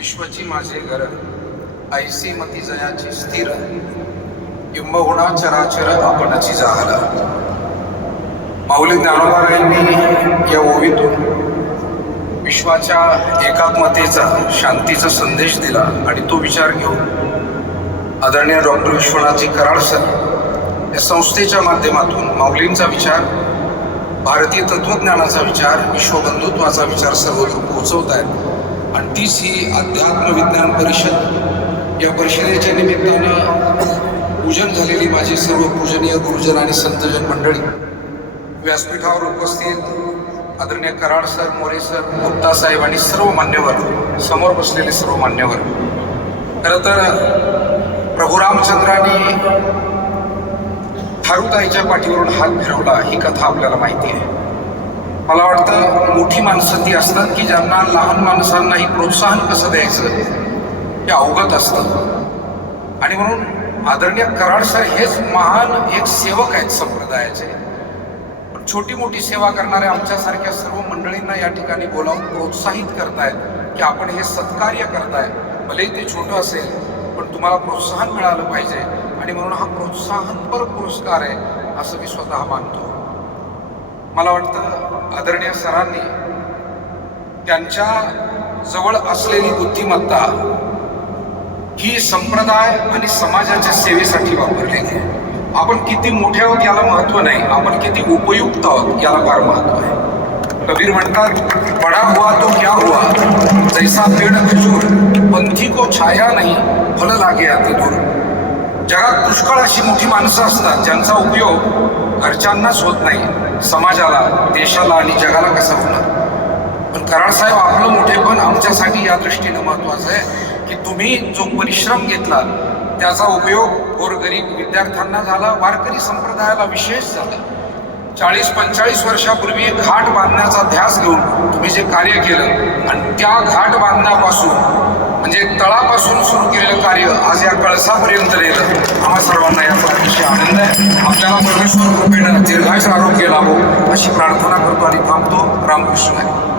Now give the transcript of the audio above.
विश्वची माझे घर ऐसी मती जयाची स्थिर. किंबहुना चराचर आपणची जाहला. माऊली ज्ञानोबारायांनी या ओवीतून विश्वाच्या एकात्मतेचा शांतीचा संदेश दिला आणि तो विचार घेऊन आदरणीय डॉक्टर विश्वनाथजी कराड सर या संस्थेच्या माध्यमातून माऊलींचा विचार भारतीय तत्वज्ञानाचा विचार विश्वबंधुत्वाचा विचार सर्व लोक पोहोचवत आहेत आणि तीच ही अध्यात्म विज्ञान परिषद. या परिषदेच्या निमित्तानं पूजन झालेली माझी सर्व पूजनीय गुरुजन आणि संतजन मंडळी. व्यासपीठावर उपस्थित आदरणीय कराड सर मोरे सर गुप्ता साहेब आणि सर्व मान्यवर समोर बसलेले सर्व मान्यवर. खरं तर प्रभू रामचंद्रांनी थारुताईच्या पाठीवरून हात फिरवला ही कथा आपल्याला माहिती आहे. मला वाटतं मोठी माणसं ती असतात की ज्यांना लहान माणसांनाही प्रोत्साहन कसं द्यायचं हे अवगत असतं. आणि म्हणून आदरणीय कराड सर हेच महान एक सेवक आहेत संप्रदायाचे. पण छोटी मोठी सेवा करणाऱ्या आमच्यासारख्या सर्व मंडळींना या ठिकाणी बोलावून प्रोत्साहित करतायत की आपण हे सत्कार्य करताय. भलेही ते छोटं असेल पण तुम्हाला प्रोत्साहन मिळालं पाहिजे. आणि म्हणून हा प्रोत्साहनपर पुरस्कार आहे असं मी स्वतः मानतो. मला वाटतं आदरणीय सरांनी त्यांच्या जवळ असलेली बुद्धिमत्ता ही संप्रदाय आणि समाजाच्या सेवेसाठी वापरलेली आहे. आपण किती मोठे आहोत याला महत्त्व नाही. आपण किती उपयुक्त आहोत याला फार महत्त्व आहे. कबीर म्हणतात बडा हुआ तो क्या हुआ? जैसा पेड़ खजूर पंथी को छाया नाही फल लागे आता दूर. जगात पुष्कळ अशी मोठी माणसं असतात ज्यांचा उपयोग घरच्यांनाच होत नाही. समाजाला देशाला आणि जगाला कसं होणार? पण कराड साहेब आपलं मोठेपण आमच्यासाठी या दृष्टीनं महत्वाचं आहे की तुम्ही जो परिश्रम घेतला त्याचा उपयोग गोरगरीब विद्यार्थ्यांना झाला वारकरी संप्रदायाला विशेष झाला. चाळीस पंचाळीस वर्षापूर्वी घाट बांधण्याचा ध्यास घेऊन तुम्ही जे कार्य केलं आणि त्या घाट बांधण्यापासून म्हणजे तळापासून सुरू केलेलं कार्य कळसापर्यंत नेलं आम्हा सर्वांना याचा अतिशय आनंद आहे. आपल्याला परमेश्वर कृपेनं दीर्घायचं आरोग्य लाभो अशी प्रार्थना करतो आणि थांबतो. रामकृष्ण हरी.